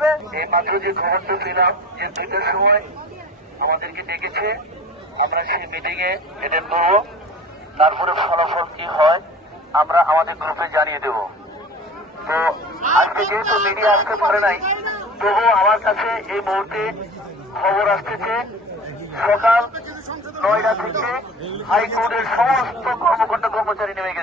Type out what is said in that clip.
হবে। এই মাত্র যে খবরটা পেলাম যে 2টার সময় আমাদেরকে ডেকেছে, আমরা সেই মিটিং এ অ্যাটেন্ড করবো। তারপরে ফলাফল কি হয় আমরা আমাদের গ্রুপে জানিয়ে দেব। তো আজকে যেহেতু মিডিয়া আসতে পারে নাই, তবুও আমার কাছে এই মুহূর্তে খবর আসতেছে সকাল 9টা থেকে হাইকোর্টের সমস্ত কর্মকর্তা কর্মচারী নেমে গেছে।